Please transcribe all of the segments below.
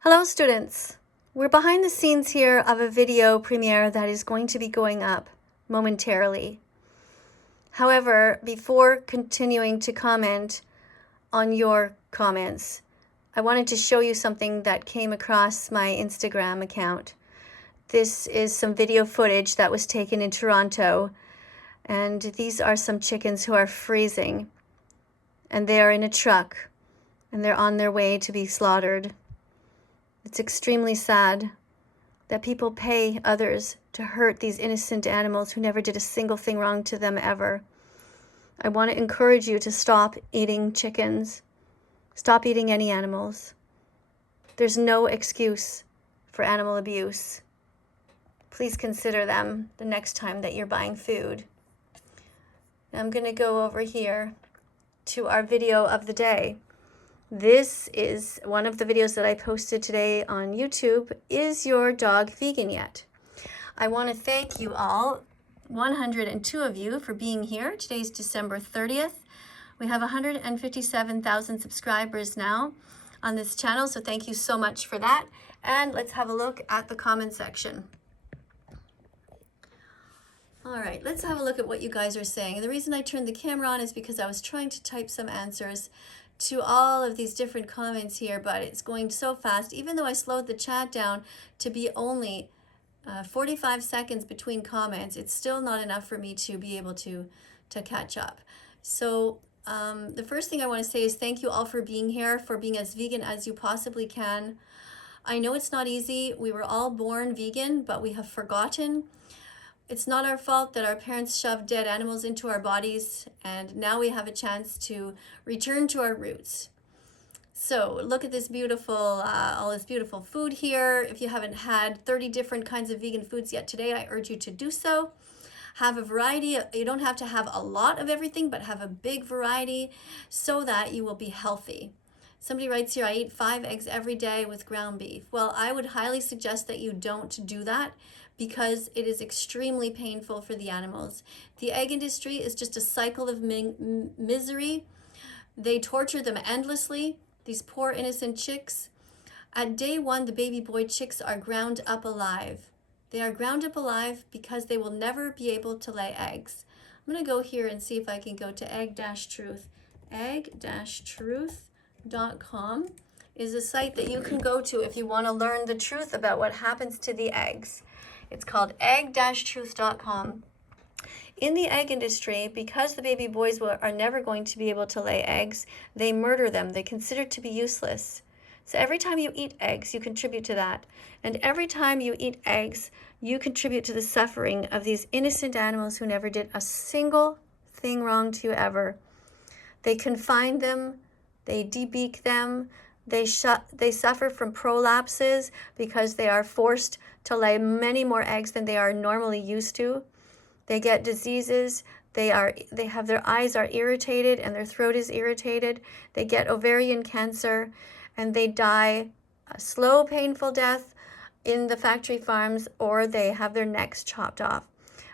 Hello students! We're behind the scenes here of a video premiere that is going to be going up momentarily. However, before continuing to comment on your comments, I wanted to show you something that came across my Instagram account. This is some video footage that was taken in Toronto, and these are some chickens who are freezing, and they are in a truck, and they're on their way to be slaughtered. It's extremely sad that people pay others to hurt these innocent animals who never did a single thing wrong to them ever. I want to encourage you to stop eating chickens. Stop eating any animals. There's no excuse for animal abuse. Please consider them the next time that you're buying food. I'm going to go over here to our video of the day. This is one of the videos that I posted today on YouTube. Is your dog vegan yet? I want to thank you all, 102 of you, for being here. Today's December 30th. We have 157,000 subscribers now on this channel, so thank you so much for that. And let's have a look at the comment section. All right, let's have a look at what you guys are saying. The reason I turned the camera on is because I was trying to type some answers to all of these different comments here, but it's going so fast. Even though I slowed the chat down to be only 45 seconds between comments, it's still not enough for me to be able to catch up. So the first thing I want to say is thank you all for being here, for being as vegan as you possibly can. I know it's not easy. We were all born vegan, but we have forgotten. It's not our fault that our parents shoved dead animals into our bodies, and now we have a chance to return to our roots. So look at this beautiful, all this beautiful food here. If you haven't had 30 different kinds of vegan foods yet today, I urge you to do so. Have a variety. You don't have to have a lot of everything, but have a big variety so that you will be healthy. Somebody writes here, I eat 5 eggs every day with ground beef. Well, I would highly suggest that you don't do that, because it is extremely painful for the animals. The egg industry is just a cycle of misery. They torture them endlessly, these poor innocent chicks. At day 1, the baby boy chicks are ground up alive. They are ground up alive because they will never be able to lay eggs. I'm going to go here and see if I can go to egg-truth. Egg-truth.com is a site that you can go to if you want to learn the truth about what happens to the eggs. It's called egg-truth.com. In the egg industry, because the baby boys are never going to be able to lay eggs, they murder them. They consider it to be useless. So every time you eat eggs, you contribute to that. And every time you eat eggs, you contribute to the suffering of these innocent animals who never did a single thing wrong to you ever. They confine them, they debeak them, they suffer from prolapses because they are forced to lay many more eggs than they are normally used to. They get diseases. They have their eyes are irritated and their throat is irritated. They get ovarian cancer, and they die a slow, painful death in the factory farms, or they have their necks chopped off.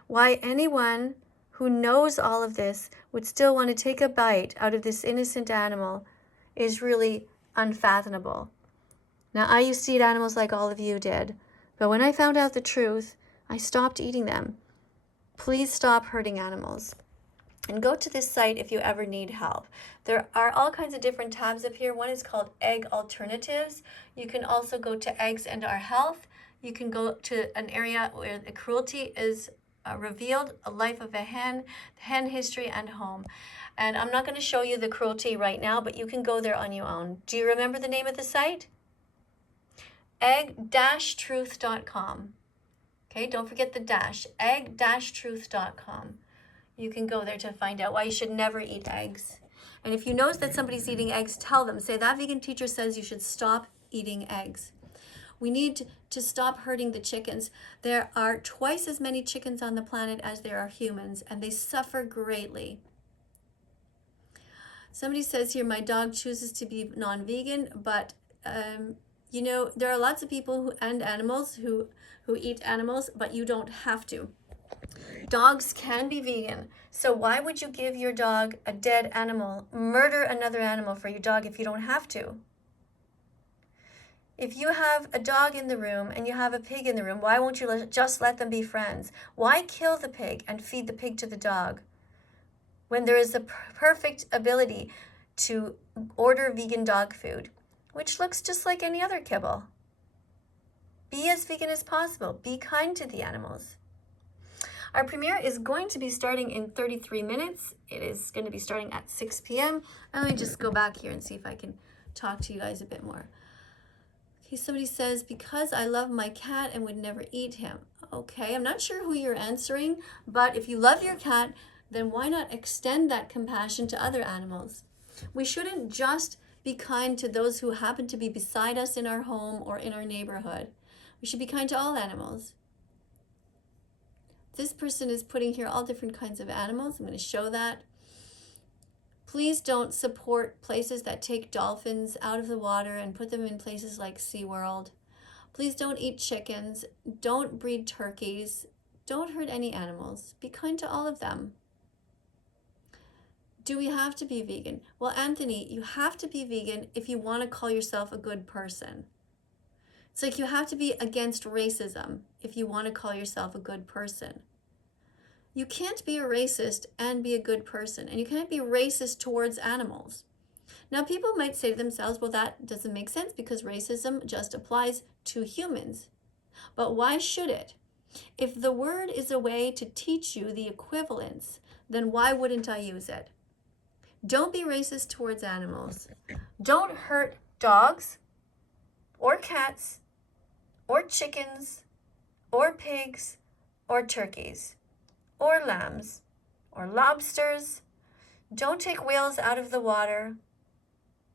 Why anyone who knows all of this would still want to take a bite out of this innocent animal is really unfathomable. Now, I used to eat animals like all of you did, but when I found out the truth, I stopped eating them. Please stop hurting animals. And go to this site if you ever need help. There are all kinds of different tabs up here. One is called Egg Alternatives. You can also go to Eggs and Our Health. You can go to an area where the cruelty is revealed, a life of a hen history, and home. And I'm not going to show you the cruelty right now, but you can go there on your own. Do you remember the name of the site? Egg-truth.com. Okay, don't forget the dash. Egg-truth.com. You can go there to find out why you should never eat eggs. And if you notice that somebody's eating eggs, tell them. Say, that vegan teacher says you should stop eating eggs. We need to stop hurting the chickens. There are twice as many chickens on the planet as there are humans, and they suffer greatly. Somebody says here, my dog chooses to be non-vegan, but you know, there are lots of people and animals who eat animals, but you don't have to. Dogs can be vegan. So why would you give your dog a dead animal, murder another animal for your dog if you don't have to? If you have a dog in the room and you have a pig in the room, why won't you just let them be friends? Why kill the pig and feed the pig to the dog when there is a perfect ability to order vegan dog food, which looks just like any other kibble? Be as vegan as possible. Be kind to the animals. Our premiere is going to be starting in 33 minutes. It is going to be starting at 6 p.m. And let me just go back here and see if I can talk to you guys a bit more. Okay, somebody says, because I love my cat and would never eat him. Okay, I'm not sure who you're answering, but if you love your cat, then why not extend that compassion to other animals? We shouldn't just be kind to those who happen to be beside us in our home or in our neighborhood. We should be kind to all animals. This person is putting here all different kinds of animals. I'm going to show that. Please don't support places that take dolphins out of the water and put them in places like SeaWorld. Please don't eat chickens. Don't breed turkeys. Don't hurt any animals. Be kind to all of them. Do we have to be vegan? Well, Anthony, you have to be vegan if you want to call yourself a good person. It's like you have to be against racism if you want to call yourself a good person. You can't be a racist and be a good person, and you can't be racist towards animals. Now, people might say to themselves, well, that doesn't make sense because racism just applies to humans. But why should it? If the word is a way to teach you the equivalence, then why wouldn't I use it? Don't be racist towards animals. Don't hurt dogs or cats or chickens or pigs or turkeys or lambs or lobsters. Don't take whales out of the water.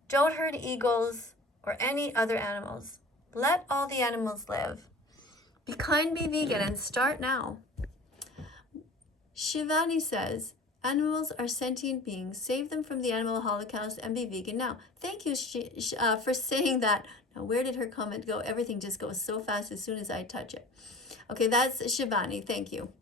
Don't hurt eagles or any other animals. Let all the animals live. Be kind, be vegan, and start now. Shivani says, animals are sentient beings. Save them from the animal holocaust and be vegan now. Thank you for saying that. Now, where did her comment go? Everything just goes so fast as soon as I touch it. Okay, that's Shivani. Thank you.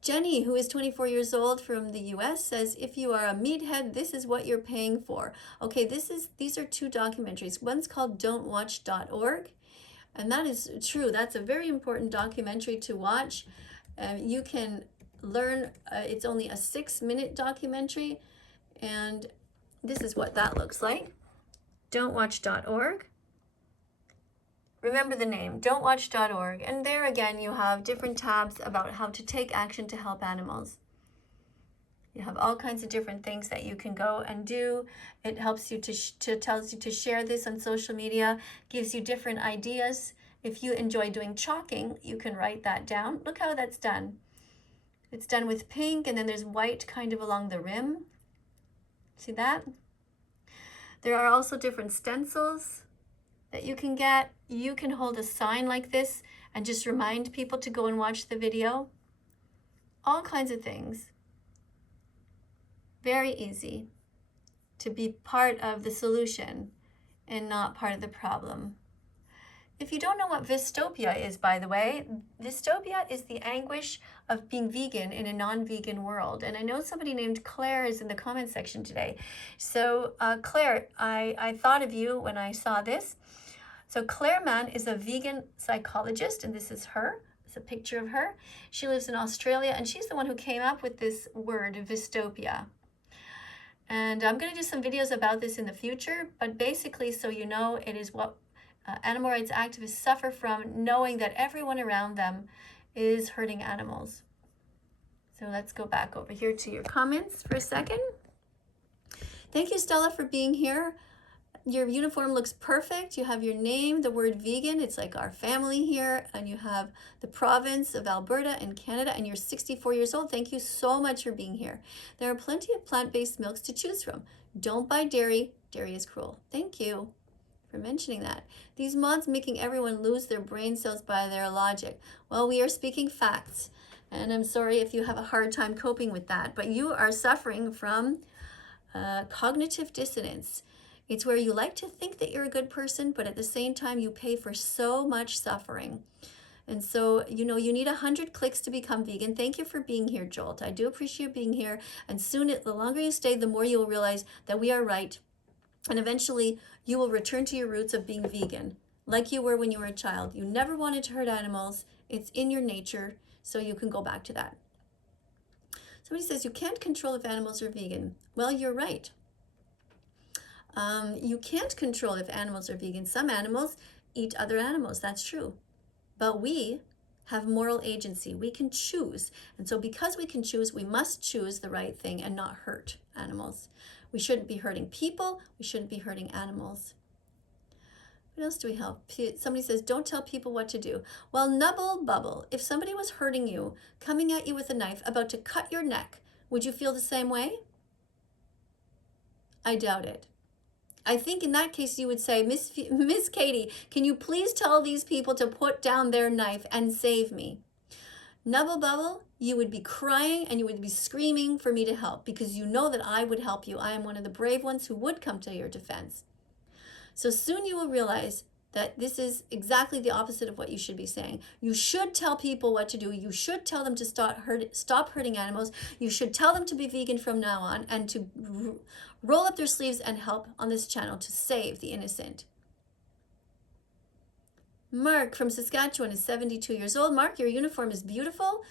Jenny, who is 24 years old from the US, says, if you are a meathead, this is what you're paying for. Okay, these are two documentaries. One's called don'twatch.org, and that is true. That's a very important documentary to watch. You can learn, it's only a 6-minute documentary, and this is what that looks like. Don'twatch.org. Remember the name, don'twatch.org. And there again, you have different tabs about how to take action to help animals. You have all kinds of different things that you can go and do. It helps you tells you to share this on social media, gives you different ideas. If you enjoy doing chalking, you can write that down. Look how that's done. It's done with pink, and then there's white kind of along the rim. See that? There are also different stencils that you can get. You can hold a sign like this and just remind people to go and watch the video. All kinds of things. Very easy to be part of the solution and not part of the problem. If you don't know what Vystopia is, by the way, Vystopia is the anguish of being vegan in a non-vegan world. And I know somebody named Claire is in the comment section today. So Claire, I thought of you when I saw this. So Claire Mann is a vegan psychologist, and this is her. It's a picture of her. She lives in Australia, and she's the one who came up with this word, Vystopia. And I'm going to do some videos about this in the future, but basically, so you know, it is what animal rights activists suffer from, knowing that everyone around them is hurting animals. So let's go back over here to your comments for a second. Thank you, Stella, for being here. Your uniform looks perfect. You have your name, the word vegan. It's like our family here. And you have the province of Alberta in Canada, and you're 64 years old. Thank you so much for being here. There are plenty of plant-based milks to choose from. Don't buy dairy. Dairy is cruel. Thank you for mentioning that. These mods making everyone lose their brain cells by their logic. Well, we are speaking facts. And I'm sorry if you have a hard time coping with that, but you are suffering from cognitive dissonance. It's where you like to think that you're a good person, but at the same time, you pay for so much suffering. And so, you know, you need 100 clicks to become vegan. Thank you for being here, Jolt. I do appreciate being here. And soon, the longer you stay, the more you'll realize that we are right And eventually you will return to your roots of being vegan, like you were when you were a child. You never wanted to hurt animals. It's in your nature, so you can go back to that. Somebody says you can't control if animals are vegan. Well, you're right. You can't control if animals are vegan. Some animals eat other animals, that's true. But we have moral agency. We can choose. And so because we can choose, we must choose the right thing and not hurt animals. We shouldn't be hurting people. We shouldn't be hurting animals. What else do we help? Somebody says, don't tell people what to do. Well, nubble bubble. If somebody was hurting you, coming at you with a knife, about to cut your neck, would you feel the same way? I doubt it. I think in that case you would say, Miss KADIE, can you please tell these people to put down their knife and save me? Nubble bubble, you would be crying and you would be screaming for me to help because you know that I would help you. I am one of the brave ones who would come to your defense. So soon you will realize that this is exactly the opposite of what you should be saying. You should tell people what to do. You should tell them to stop hurting animals. You should tell them to be vegan from now on and to roll up their sleeves and help on this channel to save the innocent. Mark from Saskatchewan is 72 years old. Mark, your uniform is beautiful.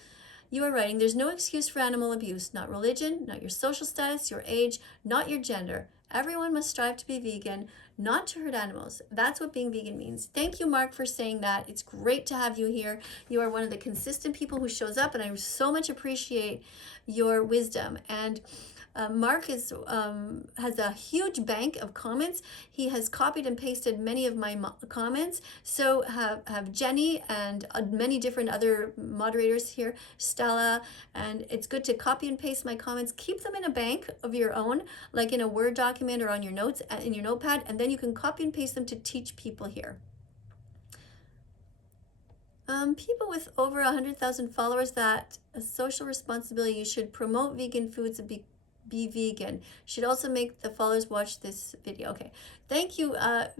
You are writing, there's no excuse for animal abuse, not religion, not your social status, your age, not your gender. Everyone must strive to be vegan, not to hurt animals. That's what being vegan means. Thank you, Mark, for saying that. It's great to have you here. You are one of the consistent people who shows up, and I so much appreciate your wisdom. And Mark has a huge bank of comments. He has copied and pasted many of my comments. So have Jenny and many different other moderators here, Stella, and it's good to copy and paste my comments. Keep them in a bank of your own, like in a Word document or on your notes in your notepad, and then you can copy and paste them to teach people here. People with over 100,000 followers, that a social responsibility, you should promote vegan foods and be vegan. Should also make the followers watch this video. Okay, thank you,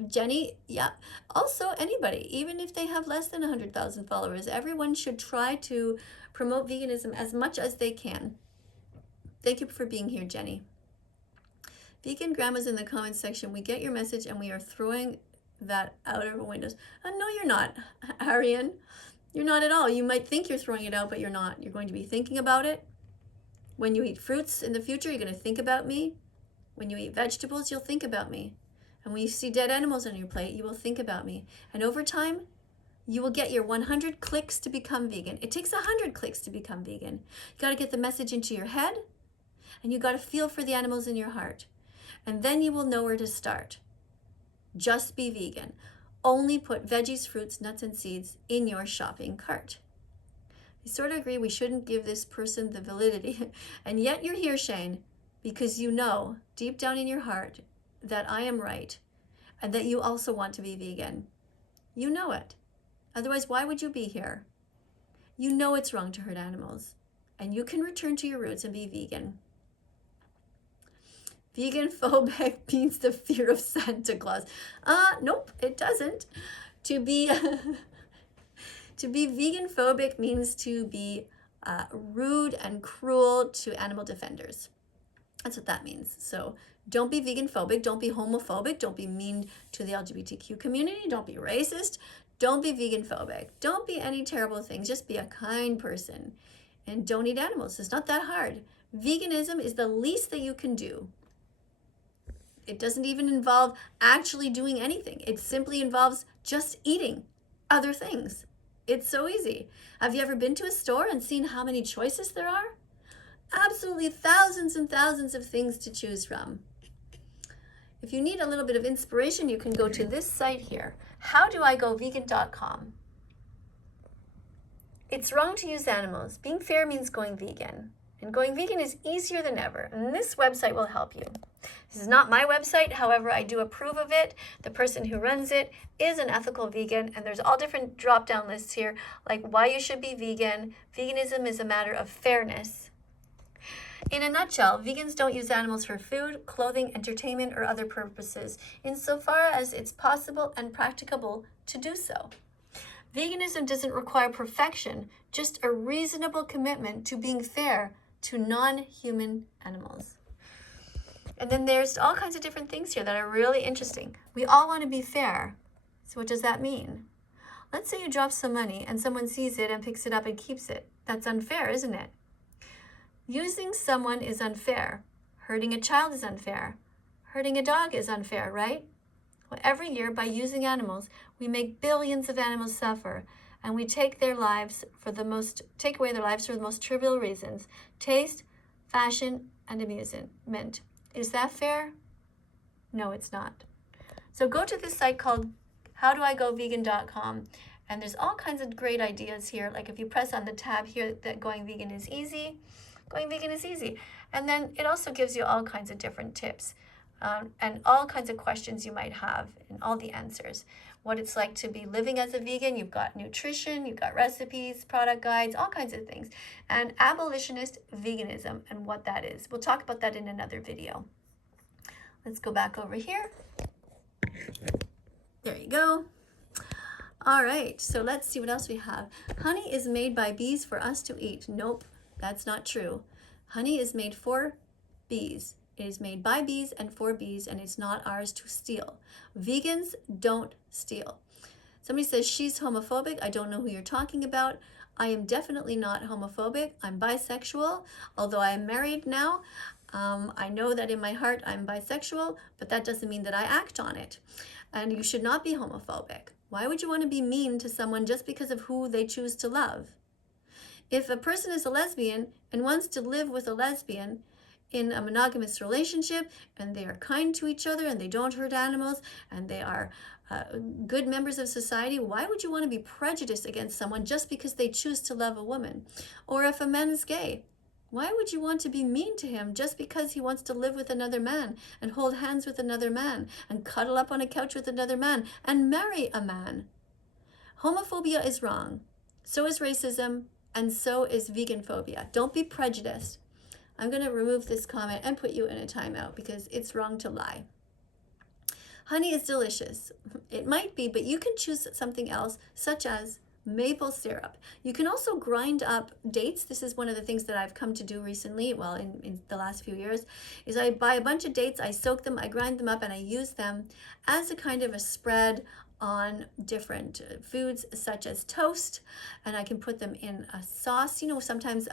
Jenny. Yeah, also anybody, even if they have less than 100,000 followers, everyone should try to promote veganism as much as they can. Thank you for being here, Jenny. Vegan grandmas in the comments section, we get your message and we are throwing that out of our windows. No, you're not, Arian. You're not at all. You might think you're throwing it out, but you're not. You're going to be thinking about it. When you eat fruits in the future, you're going to think about me. When you eat vegetables, you'll think about me. And when you see dead animals on your plate, you will think about me. And over time, you will get your 100 clicks to become vegan. It takes 100 clicks to become vegan. You got to get the message into your head, and you got to feel for the animals in your heart. And then you will know where to start. Just be vegan. Only put veggies, fruits, nuts, and seeds in your shopping cart. I sort of agree we shouldn't give this person the validity. And yet you're here, Shane, because you know deep down in your heart that I am right and that you also want to be vegan. You know it. Otherwise, why would you be here? You know it's wrong to hurt animals, and you can return to your roots and be vegan. Vegan phobic means the fear of Santa Claus. Nope, it doesn't. To be vegan phobic means to be rude and cruel to animal defenders. That's what that means. So don't be vegan phobic. Don't be homophobic. Don't be mean to the LGBTQ community. Don't be racist. Don't be vegan phobic. Don't be any terrible things. Just be a kind person. And don't eat animals. It's not that hard. Veganism is the least that you can do. It doesn't even involve actually doing anything. It simply involves just eating other things. It's so easy. Have you ever been to a store and seen how many choices there are? Absolutely thousands and thousands of things to choose from. If you need a little bit of inspiration, you can go to this site here, howdoigovegan.com. It's wrong to use animals. Being fair means going vegan. And going vegan is easier than ever. And this website will help you. This is not my website. However, I do approve of it. The person who runs it is an ethical vegan. And there's all different drop-down lists here, like why you should be vegan. Veganism is a matter of fairness. In a nutshell, vegans don't use animals for food, clothing, entertainment, or other purposes, insofar as it's possible and practicable to do so. Veganism doesn't require perfection, just a reasonable commitment to being fair to non-human animals. And then there's all kinds of different things here that are really interesting. We all want to be fair. So what does that mean? Let's say you drop some money and someone sees it and picks it up and keeps it. That's unfair, isn't it? Using someone is unfair. Hurting a child is unfair. Hurting a dog is unfair, right? Well, every year, by using animals, we make billions of animals suffer, and we take away their lives for the most trivial reasons: taste, fashion, and amusement. Is that fair? No, it's not. So go to this site called howdoigovegan.com, and there's all kinds of great ideas here. Like if you press on the tab here that going vegan is easy, and then it also gives you all kinds of different tips and all kinds of questions you might have and all the answers. What it's like to be living as a vegan. You've got nutrition, you've got recipes, product guides, all kinds of things. And abolitionist veganism and what that is. We'll talk about that in another video. Let's go back over here. There you go. All right, so let's see what else we have. Honey is made by bees for us to eat. Nope, that's not true. Honey is made for bees. It is made by bees and for bees, and it's not ours to steal. Vegans don't steal. Somebody says she's homophobic. I don't know who you're talking about. I am definitely not homophobic. I'm bisexual, although I am married now. I know that in my heart I'm bisexual, but that doesn't mean that I act on it. And you should not be homophobic. Why would you want to be mean to someone just because of who they choose to love? If a person is a lesbian and wants to live with a lesbian in a monogamous relationship, and they are kind to each other, and they don't hurt animals, and they are good members of society, why would you want to be prejudiced against someone just because they choose to love a woman? Or if a man is gay, why would you want to be mean to him just because he wants to live with another man and hold hands with another man and cuddle up on a couch with another man and marry a man? Homophobia is wrong. So is racism, and so is vegan phobia. Don't be prejudiced. I'm going to remove this comment and put you in a timeout because it's wrong to lie. Honey is delicious. It might be, but you can choose something else, such as maple syrup. You can also grind up dates. This is one of the things that I've come to do recently, well, in the last few years, is I buy a bunch of dates, I soak them, I grind them up, and I use them as a kind of a spread on different foods such as toast, and I can put them in a sauce. You know, sometimes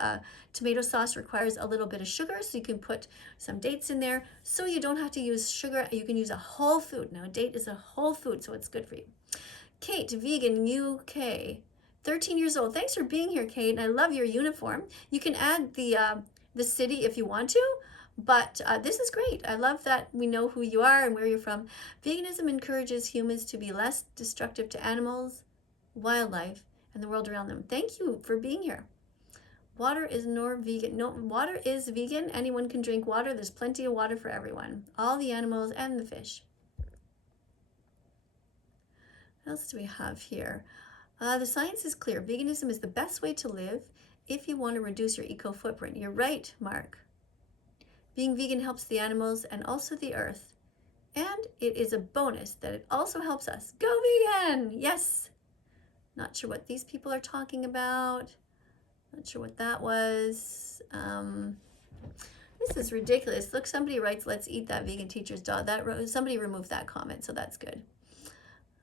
tomato sauce requires a little bit of sugar, so you can put some dates in there so you don't have to use sugar. You can use a whole food. Now, a date is a whole food, so it's good for you. Kate, vegan UK, 13 years old. Thanks for being here, Kate, and I love your uniform. You can add the city if you want to, but this is great. I love that we know who you are and where you're from. Veganism encourages humans to be less destructive to animals, wildlife, and the world around them. Thank you for being here. Water is vegan. No, water is vegan. Anyone can drink water. There's plenty of water for everyone. All the animals and the fish. What else do we have here? The science is clear. Veganism is the best way to live if you want to reduce your eco footprint. You're right, Mark. Being vegan helps the animals and also the earth. And it is a bonus that it also helps us. Go vegan! Yes! Not sure what these people are talking about. Not sure what that was. This is ridiculous. Look, somebody writes, let's eat that vegan teacher's dog. Somebody removed that comment, so that's good.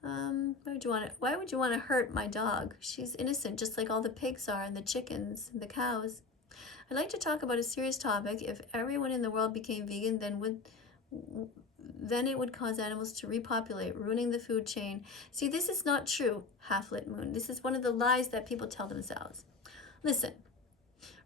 Why would you want to hurt my dog? She's innocent, just like all the pigs are, and the chickens, and the cows. I'd like to talk about a serious topic. If everyone in the world became vegan, then it would cause animals to repopulate, ruining the food chain. See, this is not true, half-lit moon. This is one of the lies that people tell themselves. Listen,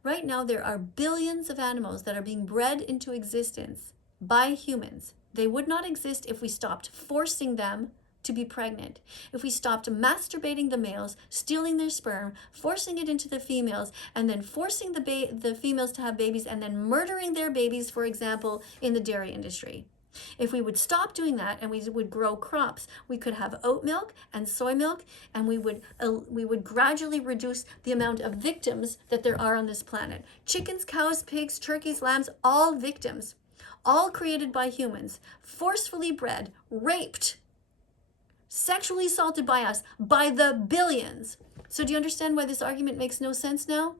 right now there are billions of animals that are being bred into existence by humans. They would not exist if we stopped forcing them to be pregnant. If we stopped masturbating the males, stealing their sperm, forcing it into the females, and then forcing the females to have babies, and then murdering their babies, for example, in the dairy industry. If we would stop doing that and we would grow crops, we could have oat milk and soy milk, and we would gradually reduce the amount of victims that there are on this planet. Chickens, cows, pigs, turkeys, lambs, all victims, all created by humans, forcefully bred, raped, sexually assaulted by us, by the billions. So do you understand why this argument makes no sense now?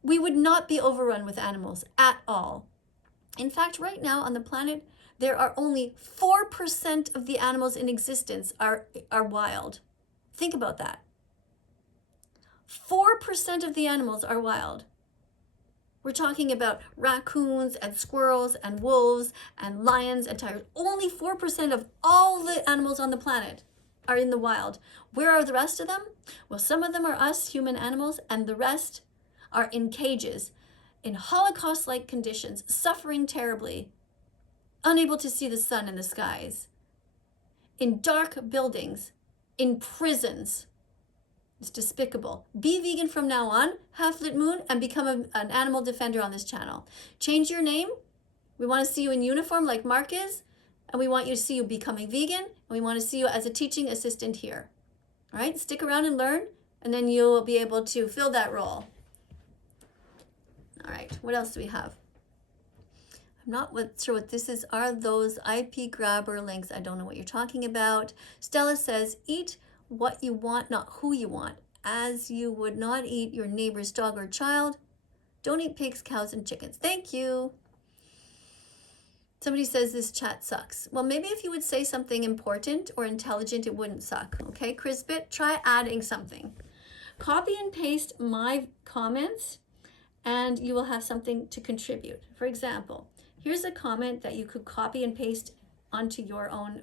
We would not be overrun with animals at all. In fact, right now on the planet, there are only 4% of the animals in existence are wild. Think about that. 4% of the animals are wild. We're talking about raccoons and squirrels and wolves and lions and tigers. Only 4% of all the animals on the planet are in the wild. Where are the rest of them? Well, some of them are us, human animals, and the rest are in cages, in Holocaust-like conditions, suffering terribly, unable to see the sun in the skies, in dark buildings, in prisons. It's despicable. Be vegan from now on, half-lit moon, and become an animal defender on this channel. Change your name. We want to see you in uniform like Mark is, and we want you to see you becoming vegan, and we want to see you as a teaching assistant here. All right, stick around and learn, and then you'll be able to fill that role. All right, what else do we have? I'm not sure what this is. Are those IP grabber links? I don't know what you're talking about. Stella says, eat what you want, not who you want, as you would not eat your neighbor's dog or child. Don't eat pigs, cows, and chickens. Thank you. Somebody says this chat sucks. Well, maybe if you would say something important or intelligent, it wouldn't suck. Okay, Chrisbit, try adding something. Copy and paste my comments, and you will have something to contribute. For example, here's a comment that you could copy and paste onto your own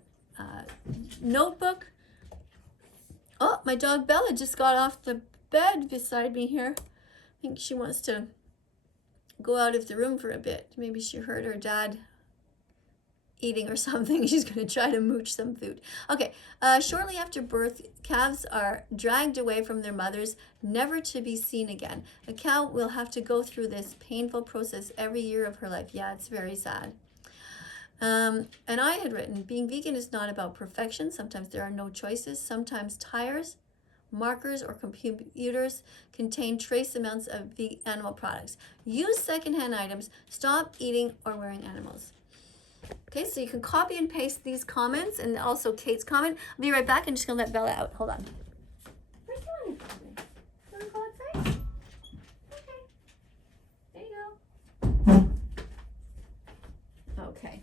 notebook. Oh, my dog Bella just got off the bed beside me here. I think she wants to go out of the room for a bit. Maybe she heard her dad eating or something. She's going to try to mooch some food. Okay, shortly after birth, calves are dragged away from their mothers, never to be seen again. A cow will have to go through this painful process every year of her life. Yeah, it's very sad. And I had written, being vegan is not about perfection. Sometimes there are no choices. Sometimes tires, markers, or computers contain trace amounts of animal products. Use secondhand items. Stop eating or wearing animals. Okay, so you can copy and paste these comments and also Kate's comment. I'll be right back. I'm just going to let Bella out. Hold on. Where are you going? You want to go outside? Okay. There you go. Okay.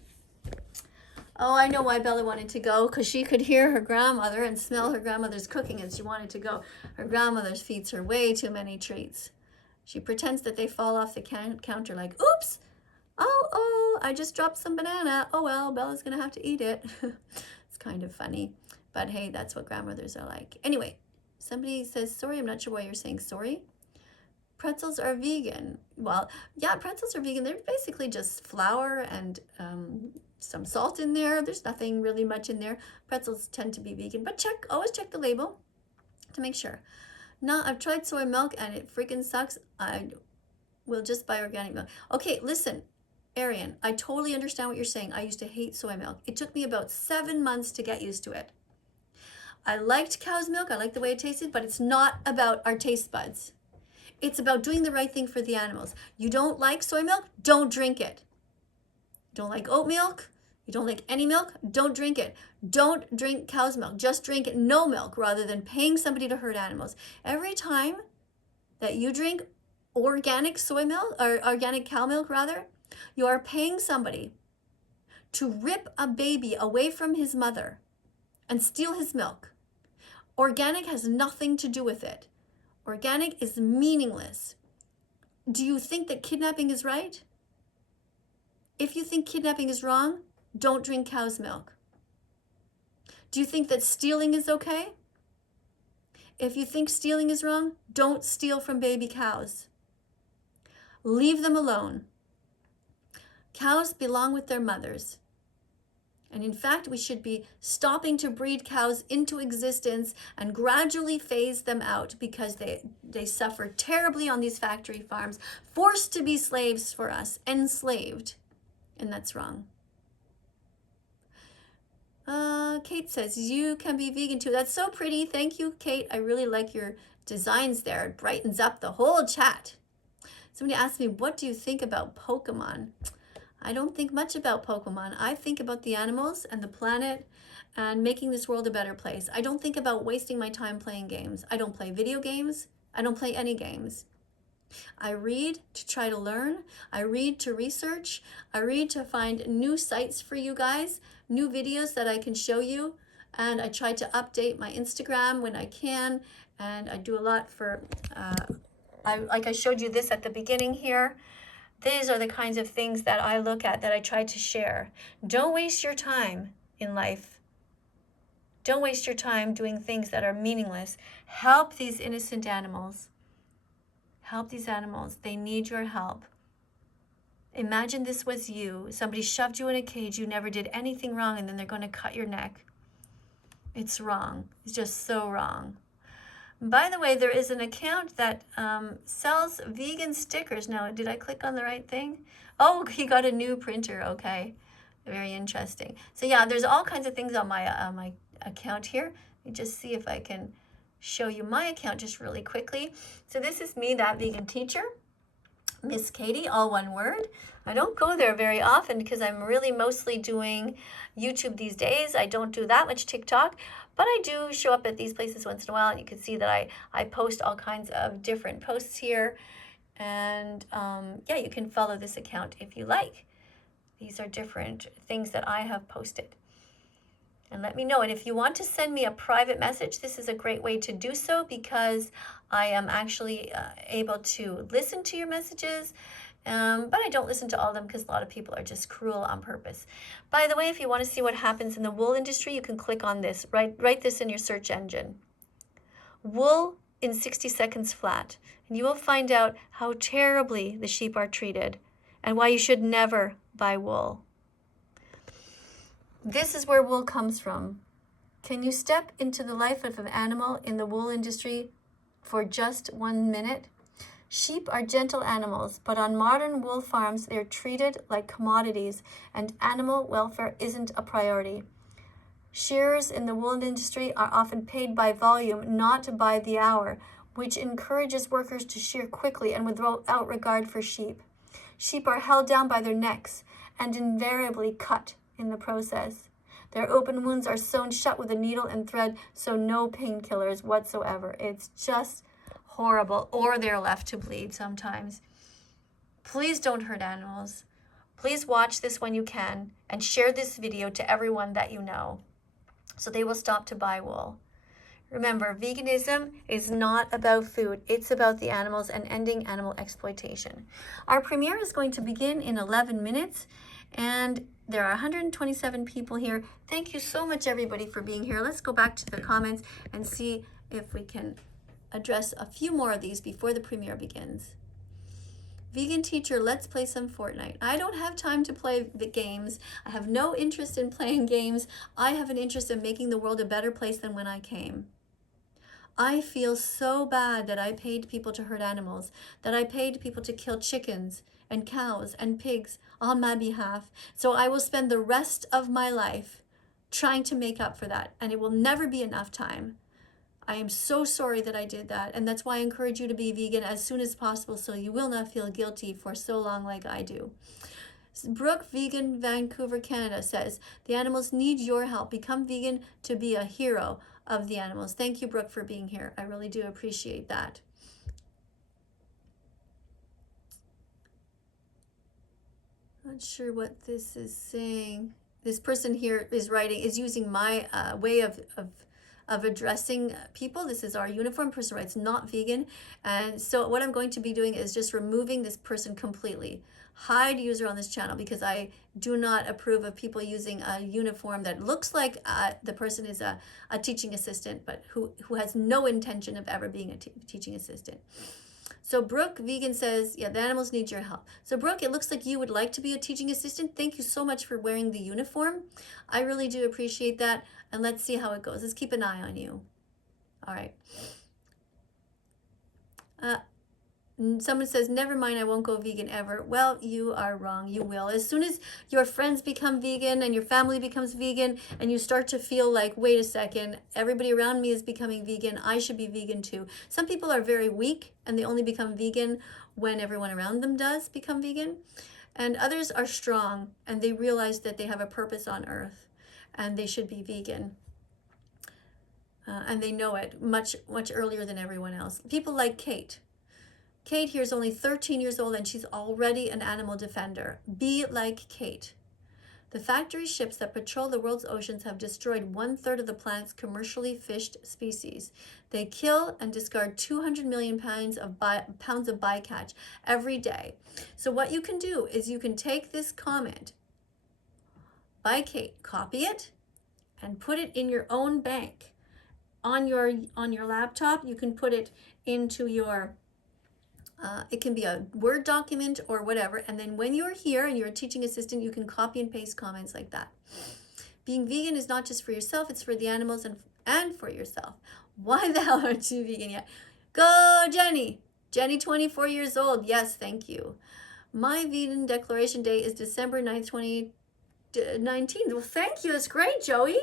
Oh, I know why Bella wanted to go, because she could hear her grandmother and smell her grandmother's cooking, and she wanted to go. Her grandmother feeds her way too many treats. She pretends that they fall off the counter like, oops, oh, I just dropped some banana. Oh, well, Bella's going to have to eat it. It's kind of funny, but hey, that's what grandmothers are like. Anyway, somebody says, sorry, I'm not sure why you're saying sorry. Pretzels are vegan. Well, yeah, pretzels are vegan. They're basically just flour and some salt in there. There's nothing really much in there. Pretzels tend to be vegan, but always check the label to make sure. No, I've tried soy milk and it freaking sucks. I will just buy organic milk. Okay, listen, Arian, I totally understand what you're saying. I used to hate soy milk. It took me about 7 months to get used to it. I liked cow's milk. I liked the way it tasted, but it's not about our taste buds. It's about doing the right thing for the animals. You don't like soy milk? Don't drink it. Don't like oat milk? You don't like any milk? Don't drink it. Don't drink cow's milk. Just drink no milk rather than paying somebody to hurt animals. Every time that you drink organic soy milk, or organic cow milk rather, you are paying somebody to rip a baby away from his mother and steal his milk. Organic has nothing to do with it. Organic is meaningless. Do you think that kidnapping is right? If you think kidnapping is wrong, don't drink cow's milk. Do you think that stealing is okay? If you think stealing is wrong, don't steal from baby cows. Leave them alone. Cows belong with their mothers. And in fact, we should be stopping to breed cows into existence and gradually phase them out because they suffer terribly on these factory farms, forced to be slaves for us, enslaved. And that's wrong. Kate says, you can be vegan too. That's so pretty. Thank you, Kate. I really like your designs there. It brightens up the whole chat. Somebody asked me, what do you think about Pokemon? I don't think much about Pokemon. I think about the animals and the planet and making this world a better place. I don't think about wasting my time playing games. I don't play video games. I don't play any games. I read to try to learn. I read to research. I read to find new sites for you guys, new videos that I can show you. And I try to update my Instagram when I can. And I do a lot for, like I showed you this at the beginning here. These are the kinds of things that I look at, that I try to share. Don't waste your time in life. Don't waste your time doing things that are meaningless. Help these innocent animals. Help these animals. They need your help. Imagine this was you. Somebody shoved you in a cage. You never did anything wrong, and then they're going to cut your neck. It's wrong. It's just so wrong. By the way, there is an account that sells vegan stickers. Now, did I click on the right thing? Oh, he got a new printer. Okay. Very interesting. So yeah, there's all kinds of things on my account here. Let me just see if I can show you my account just really quickly. So this is me, that vegan teacher, Miss KADIE, all one word. I don't go there very often because I'm really mostly doing YouTube these days. I don't do that much TikTok, but I do show up at these places once in a while, and you can see that I post all kinds of different posts here. And yeah, you can follow this account if you like. These are different things that I have posted. And let me know. And if you want to send me a private message, this is a great way to do so, because I am actually able to listen to your messages. But I don't listen to all of them because a lot of people are just cruel on purpose. By the way, if you want to see what happens in the wool industry, you can click on this. Write this in your search engine. Wool in 60 seconds flat. And you will find out how terribly the sheep are treated and why you should never buy wool. This is where wool comes from. Can you step into the life of an animal in the wool industry for just 1 minute? Sheep are gentle animals, but on modern wool farms, they're treated like commodities, and animal welfare isn't a priority. Shearers in the wool industry are often paid by volume, not by the hour, which encourages workers to shear quickly and without regard for sheep. Sheep are held down by their necks and invariably cut in the process. Their open wounds are sewn shut with a needle and thread, so no painkillers whatsoever. It's just horrible, or they're left to bleed sometimes. Please don't hurt animals. Please watch this when you can and share this video to everyone that you know, so they will stop to buy wool. Remember, veganism is not about food. It's about the animals and ending animal exploitation. Our premiere is going to begin in 11 minutes, and there are 127 people here. Thank you so much, everybody, for being here. Let's go back to the comments and see if we can address a few more of these before the premiere begins. Vegan teacher, let's play some Fortnite. I don't have time to play the games. I have no interest in playing games. I have an interest in making the world a better place than when I came. I feel so bad that I paid people to hurt animals, that I paid people to kill chickens and cows and pigs on my behalf. So I will spend the rest of my life trying to make up for that, and it will never be enough time. I am so sorry that I did that, and that's why I encourage you to be vegan as soon as possible, so you will not feel guilty for so long like I do. Brooke, Vegan, Vancouver, Canada, says, the animals need your help. Become vegan to be a hero of the animals. Thank you, Brooke, for being here. I really do appreciate that. Not sure what this is saying. This person here is using my way of addressing people. This is our uniform. Person writes, not vegan. And so what I'm going to be doing is just removing this person completely. Hide user on this channel, because I do not approve of people using a uniform that looks like the person is a teaching assistant, but who has no intention of ever being a teaching assistant. So Brooke, vegan, says, yeah, the animals need your help. So Brooke, it looks like you would like to be a teaching assistant. Thank you so much for wearing the uniform. I really do appreciate that. And let's see how it goes. Let's keep an eye on you. All right. Someone says, never mind, I won't go vegan ever. Well, you are wrong. You will. As soon as your friends become vegan and your family becomes vegan and you start to feel like, wait a second, everybody around me is becoming vegan, I should be vegan too. Some people are very weak and they only become vegan when everyone around them does become vegan. And others are strong and they realize that they have a purpose on earth and they should be vegan. And they know it much, much earlier than everyone else. People like Kate. Kate here is only 13 years old and she's already an animal defender. Be like Kate. The factory ships that patrol the world's oceans have destroyed 1/3 of the planet's commercially fished species. They kill and discard 200 million pounds of bycatch every day. So what you can do is you can take this comment by Kate, copy it, and put it in your own bank. On your laptop, you can put it into your it can be a Word document or whatever. And then when you're here and you're a teaching assistant, you can copy and paste comments like that. Being vegan is not just for yourself, it's for the animals and for yourself. Why the hell aren't you vegan yet? Go, Jenny. Jenny, 24 years old. Yes, thank you. My vegan declaration day is December 9th, 2019. Well, thank you. That's great, Joey.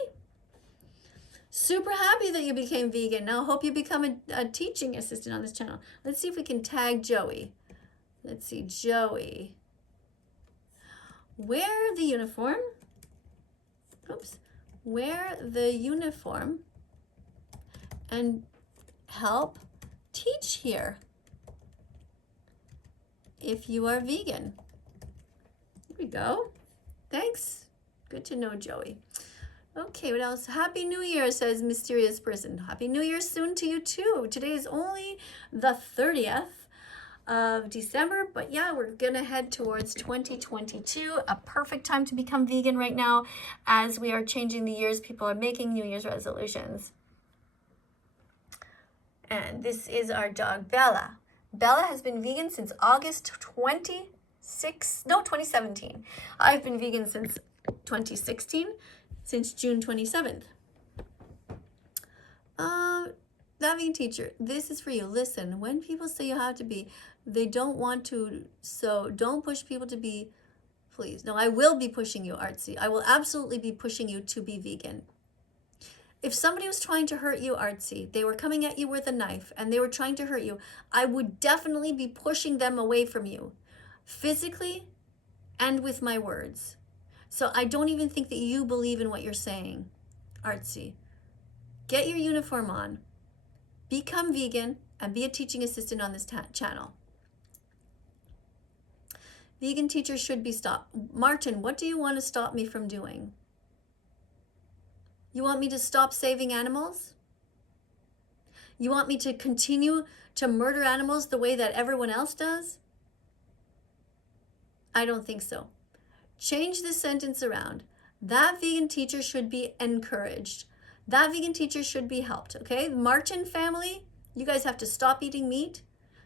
Super happy that you became vegan. Now I hope you become a teaching assistant on this channel. Let's see if we can tag Joey. Let's see, Joey. Wear the uniform. Oops. Wear the uniform and help teach here if you are vegan. Here we go. Thanks. Good to know, Joey. Okay, what else? Happy New Year, says mysterious person. Happy New Year soon to you too. Today is only the 30th of December, but yeah, we're gonna head towards 2022. A perfect time to become vegan right now as we are changing the years. People are making New Year's resolutions. And this is our dog, Bella. Bella has been vegan since August 2017. I've been vegan since 2016. Since June 27th. That vegan teacher, this is for you. Listen, when people say you have to be, they don't want to, so don't push people to be, please. No, I will be pushing you, Artsy. I will absolutely be pushing you to be vegan. If somebody was trying to hurt you, Artsy, they were coming at you with a knife and they were trying to hurt you, I would definitely be pushing them away from you, physically and with my words. So I don't even think that you believe in what you're saying, Artsy. Get your uniform on, become vegan, and be a teaching assistant on this channel. Vegan teachers should be stopped. Martin, what do you want to stop me from doing? You want me to stop saving animals? You want me to continue to murder animals the way that everyone else does? I don't think so. Change this sentence around. That vegan teacher should be encouraged. That vegan teacher should be helped, okay? Martin family, you guys have to stop eating meat,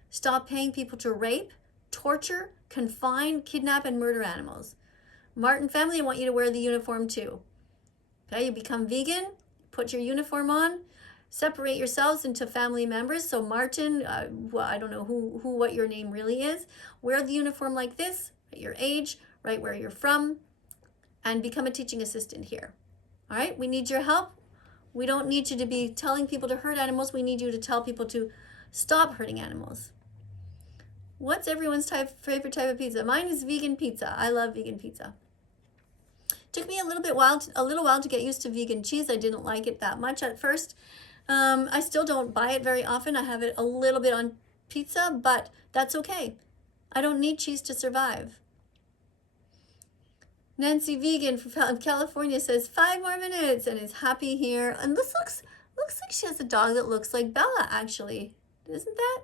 stop paying people to rape, torture, confine, kidnap, and murder animals. Martin family, I want you to wear the uniform too. Okay, you become vegan, put your uniform on, separate yourselves into family members. So Martin, well, I don't know what your name really is. Wear the uniform like this, at your age, right where you're from, and become a teaching assistant here. All right, we need your help. We don't need you to be telling people to hurt animals. We need you to tell people to stop hurting animals. What's everyone's favorite type of pizza? Mine is vegan pizza. I love vegan pizza. Took me a little while to get used to vegan cheese. I didn't like it that much at first. I still don't buy it very often. I have it a little bit on pizza, but that's okay. I don't need cheese to survive. Nancy Vegan from California says 5 more minutes and is happy here. And this looks like she has a dog that looks like Bella, actually. Isn't that?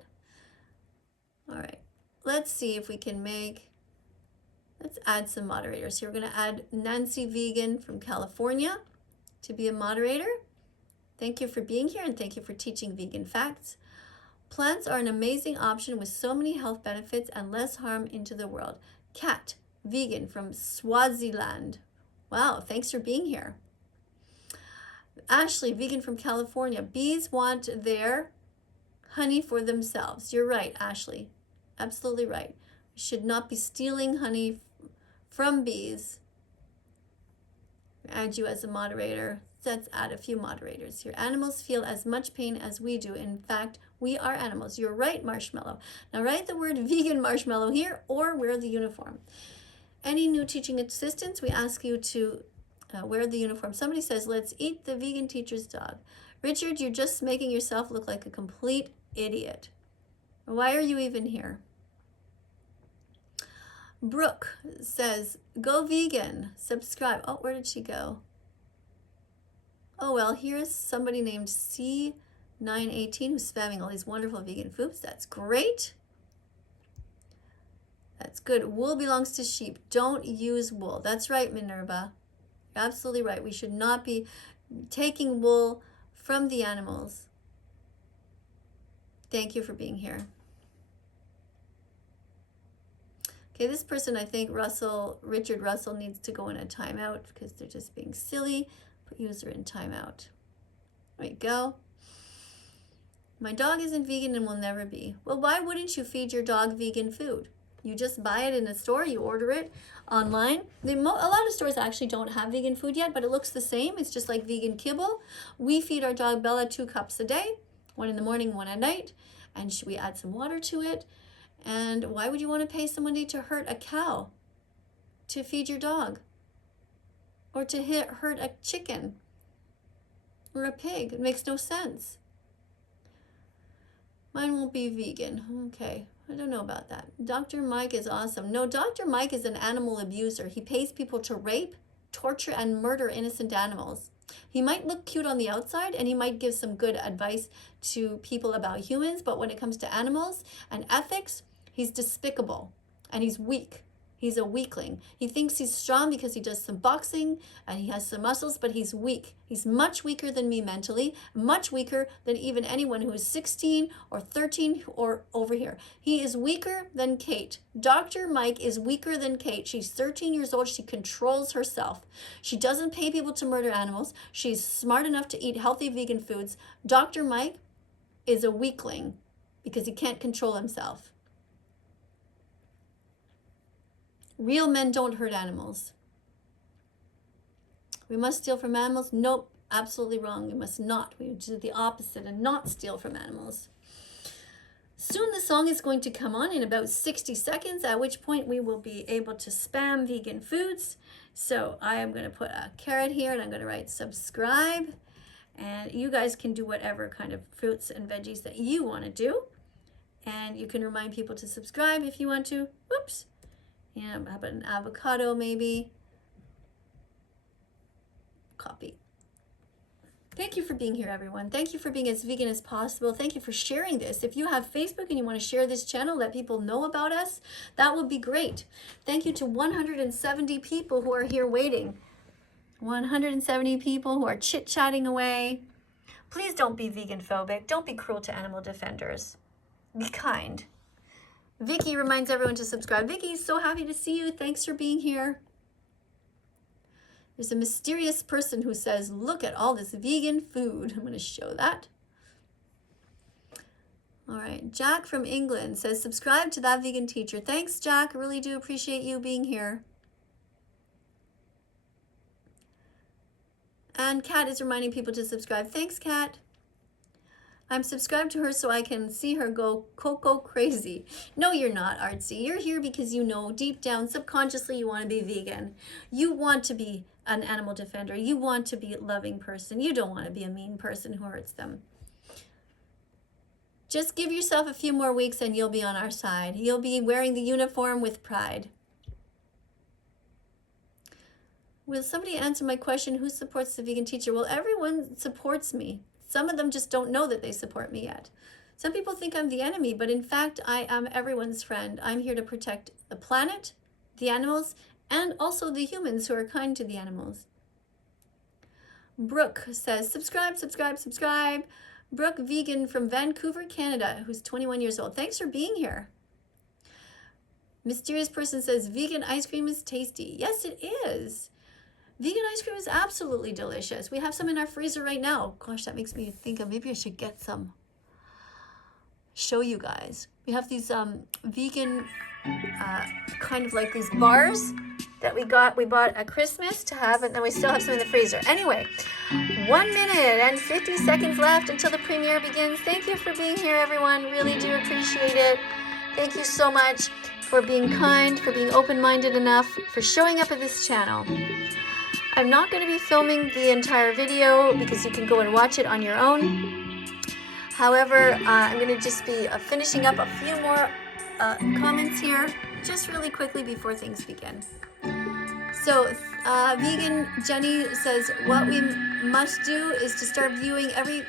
All right. Let's see if we can let's add some moderators here. We're going to add Nancy Vegan from California to be a moderator. Thank you for being here and thank you for teaching vegan facts. Plants are an amazing option with so many health benefits and less harm into the world. Cat Vegan from Swaziland. Wow, thanks for being here. Ashley, vegan from California. Bees want their honey for themselves. You're right, Ashley. Absolutely right. We should not be stealing honey from bees. Add you as a moderator. Let's add a few moderators here. Animals feel as much pain as we do. In fact, we are animals. You're right, Marshmallow. Now write the word vegan marshmallow here or wear the uniform. Any new teaching assistants, we ask you to wear the uniform. Somebody says, let's eat the vegan teacher's dog. Richard, you're just making yourself look like a complete idiot. Why are you even here? Brooke says, go vegan, subscribe. Oh, where did she go? Oh, well, here's somebody named C918 who's spamming all these wonderful vegan foods. That's great. That's good. Wool belongs to sheep. Don't use wool. That's right, Minerva. You're absolutely right. We should not be taking wool from the animals. Thank you for being here. Okay, this person, I think Richard Russell needs to go in a timeout because they're just being silly. Put user in timeout. There you go. My dog isn't vegan and will never be. Well, why wouldn't you feed your dog vegan food? You just buy it in a store, you order it online. A lot of stores actually don't have vegan food yet, but it looks the same. It's just like vegan kibble. We feed our dog Bella 2 cups a day, 1 in the morning, 1 at night, and we add some water to it. And why would you want to pay somebody to hurt a cow to feed your dog? Or to hurt a chicken or a pig? It makes no sense. Mine won't be vegan. Okay, I don't know about that. Dr. Mike is awesome. No, Dr. Mike is an animal abuser. He pays people to rape, torture, and murder innocent animals. He might look cute on the outside and he might give some good advice to people about humans, but when it comes to animals and ethics, he's despicable and he's weak. He's a weakling. He thinks he's strong because he does some boxing and he has some muscles, but he's weak. He's much weaker than me mentally, much weaker than even anyone who is 16 or 13 or over here. He is weaker than Kate. Dr. Mike is weaker than Kate. She's 13 years old. She controls herself. She doesn't pay people to murder animals. She's smart enough to eat healthy vegan foods. Dr. Mike is a weakling because he can't control himself. Real men don't hurt animals. We must steal from animals? Nope, absolutely wrong. We must not. We do the opposite and not steal from animals. Soon the song is going to come on in about 60 seconds, at which point we will be able to spam vegan foods. So I am going to put a caret here and I'm going to write subscribe. And you guys can do whatever kind of fruits and veggies that you want to do. And you can remind people to subscribe if you want to. Whoops. Yeah, how about an avocado maybe? Copy. Thank you for being here, everyone. Thank you for being as vegan as possible. Thank you for sharing this. If you have Facebook and you want to share this channel, let people know about us, that would be great. Thank you to 170 people who are here waiting. 170 people who are chit-chatting away. Please don't be vegan phobic. Don't be cruel to animal defenders. Be kind. Vicky reminds everyone to subscribe. Vicky, so happy to see you. Thanks for being here. There's a mysterious person who says, look at all this vegan food. I'm going to show that. All right. Jack from England says, subscribe to That Vegan Teacher. Thanks, Jack. I really do appreciate you being here. And Kat is reminding people to subscribe. Thanks, Kat. I'm subscribed to her so I can see her go cocoa crazy. No, you're not, Artsy. You're here because you know deep down, subconsciously, you want to be vegan. You want to be an animal defender. You want to be a loving person. You don't want to be a mean person who hurts them. Just give yourself a few more weeks and you'll be on our side. You'll be wearing the uniform with pride. Will somebody answer my question, who supports The Vegan Teacher? Well, everyone supports me. Some of them just don't know that they support me yet. Some people think I'm the enemy, but in fact, I am everyone's friend. I'm here to protect the planet, the animals, and also the humans who are kind to the animals. Brooke says, subscribe, subscribe, subscribe. Brooke Vegan from Vancouver, Canada, who's 21 years old. Thanks for being here. Mysterious person says, vegan ice cream is tasty. Yes, it is. Vegan ice cream is absolutely delicious. We have some in our freezer right now. Gosh, that makes me think of maybe I should get some. Show you guys. We have these vegan kind of like these bars that we bought at Christmas to have, and then we still have some in the freezer. Anyway, 1 minute and 50 seconds left until the premiere begins. Thank you for being here, everyone. Really do appreciate it. Thank you so much for being kind, for being open-minded enough, for showing up at this channel. I'm not going to be filming the entire video because you can go and watch it on your own. However, I'm going to just be finishing up a few more comments here, just really quickly before things begin. So, vegan Jenny says, what we must do is to start viewing every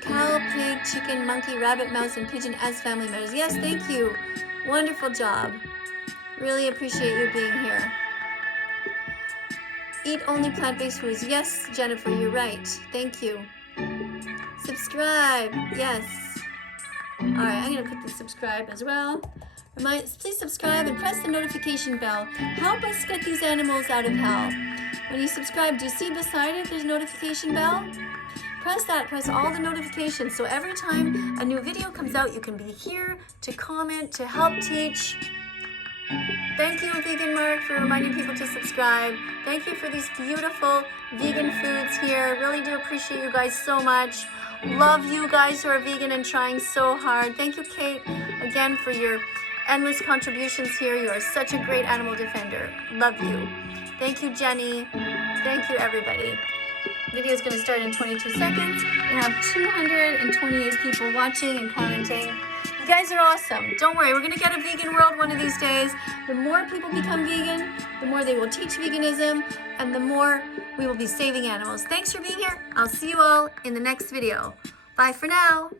cow, pig, chicken, monkey, rabbit, mouse, and pigeon as family members. Yes, thank you. Wonderful job. Really appreciate you being here. Eat only plant-based foods. Yes, Jennifer, you're right. Thank you. Subscribe. Yes. All right, I'm going to put the subscribe as well. Please subscribe and press the notification bell. Help us get these animals out of hell. When you subscribe, do you see beside it there's a notification bell? Press that, press all the notifications, so every time a new video comes out, you can be here to comment, to help teach. Thank you, Vegan Mark, for reminding people to subscribe. Thank you for these beautiful vegan foods here. Really do appreciate you guys so much. Love you guys who are vegan and trying so hard. Thank you, Kate, again for your endless contributions here. You are such a great animal defender. Love you. Thank you, Jenny. Thank you, everybody. Video is going to start in 22 seconds. We have 228 people watching and commenting. You guys are awesome. Don't worry, we're going to get a vegan world one of these days. The more people become vegan, the more they will teach veganism, and the more we will be saving animals. Thanks for being here. I'll see you all in the next video. Bye for now.